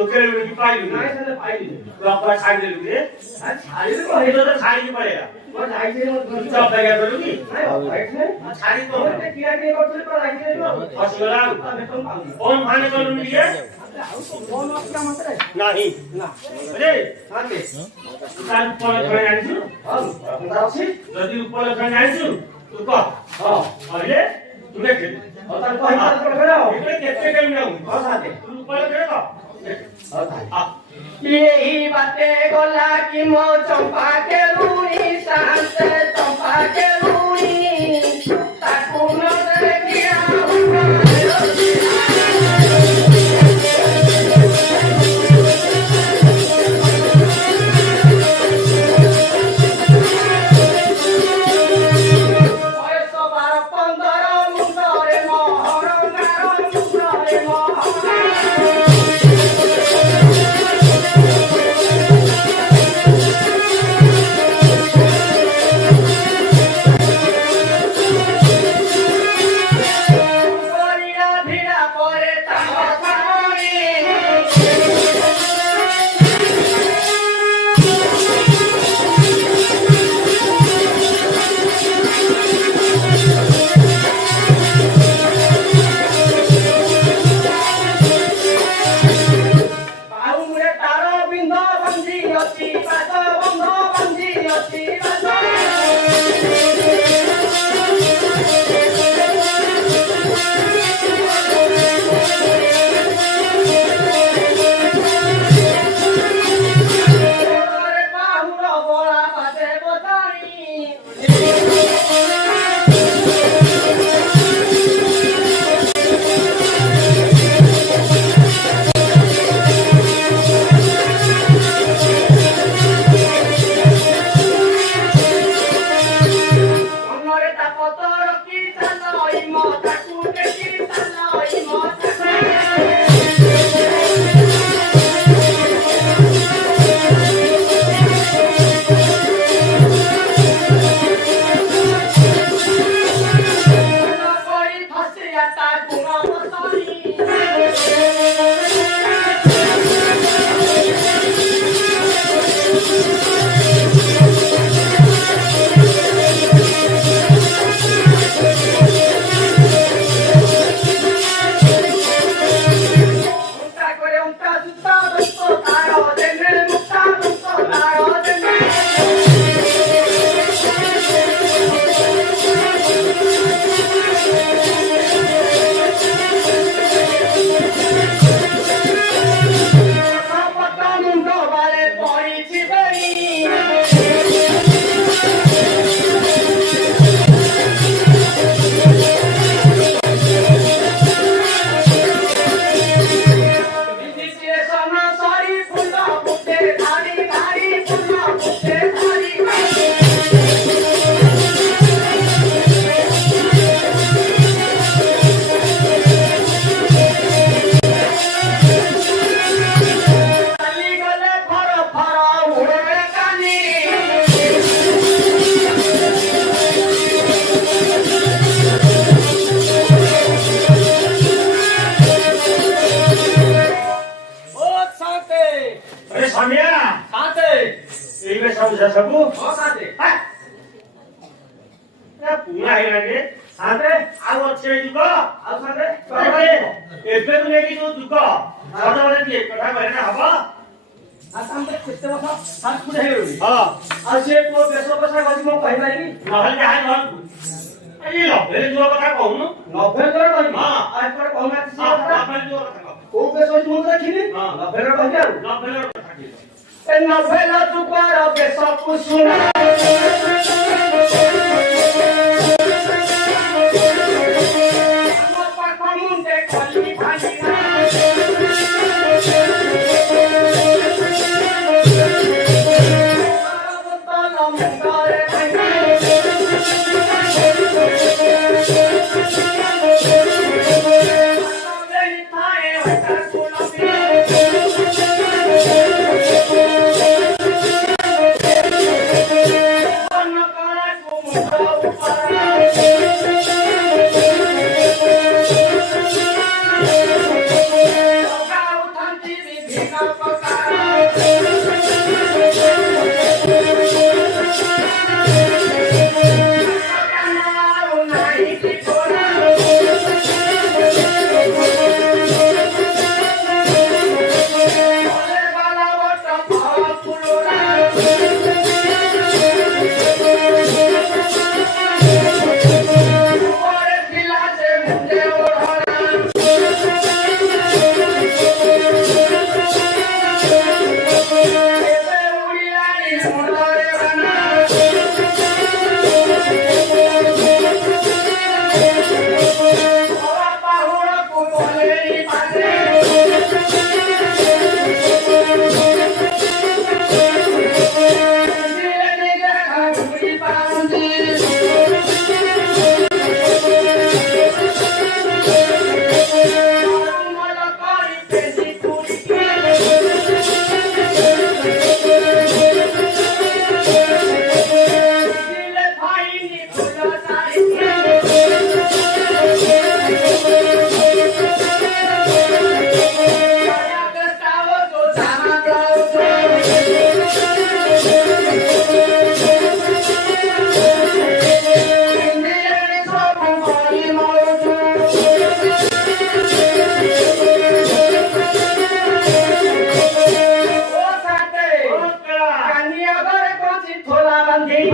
তোকে কি পাইলি নাই সাথে পাইলি রকবা ছাড় দিলি রে আর ছাড়ি তো এটা তো ছাড়ি পড়েগা ও যাইছে মত চপ লাগা করু কি নাই রাইট নে ছাড়ি তো ওতে কিয়া কিয়া করছিস তো রাইছে নে হসগলা আমি কোন পাবো কোন ভানে করু নিয়ে কোন অপশন মতে নাহি না রে আতে তার উপরে করে আনিছু হল দাওছি যদি উপরে করে আনিছু তুই কহ হ্যাঁ আইলে তুই দেখে ও তার কইতা করে ফেরাও এটা কেতে কেন নাও সাথে তুই উপরে করে কহ यही बातें गोला की मो चंपा के लूनी शांत चंपा के लूनी ताकू नजर किया ସବୁ ସାଥେ ପୁଣା ହେଇଗଲାଣି ସାଥେ ଆଉ ଅଛି ଏଇ ଯୁଗ ଆଉ ସାଥେ ଏବେ ତୁ ନେଇକି ଯୋଉ ଯୁଗ ସଦାବେଳେ ଟିକେ କଥା କହିଲେ ନା ହବ ଆସାମରେ କେତେ ବର୍ଷ ସାତପୁର ହେଇଗଲୁଣି ହଁ ଆଉ ସେ ପୁଅ ବେଶ ବସା କରି ମୁଁ କହିପାରିବି ନହେଲେ ଯାହା ଘରକୁ ଏଇ ଲଭେରେ ଯୋଉ କଥା କହୁନୁ ନଭେମ୍ବର କହିବି ହଁ ଆଉ ଏପଟେ କହୁନାହାନ୍ତି ସେ କଥା ଲଭେରେ ଯୋଉ କଥା କହ କୋଉ ବେଶ ଅଛି ମୁଁ ତ ଦେଖିନି ହଁ ନଭେମ୍ବର କହିବି ଆଉ ଲଭେରେ କଥା କହିବ ଏ ନଭେଲ ଯୁଗର ବେଶ କୁସୁମା ଆମ ପାଖ ମୁଣ୍ଡେ କଲି ଭାଙ୍ଗିନା Oh, ઓકે. થોલા બાંધી,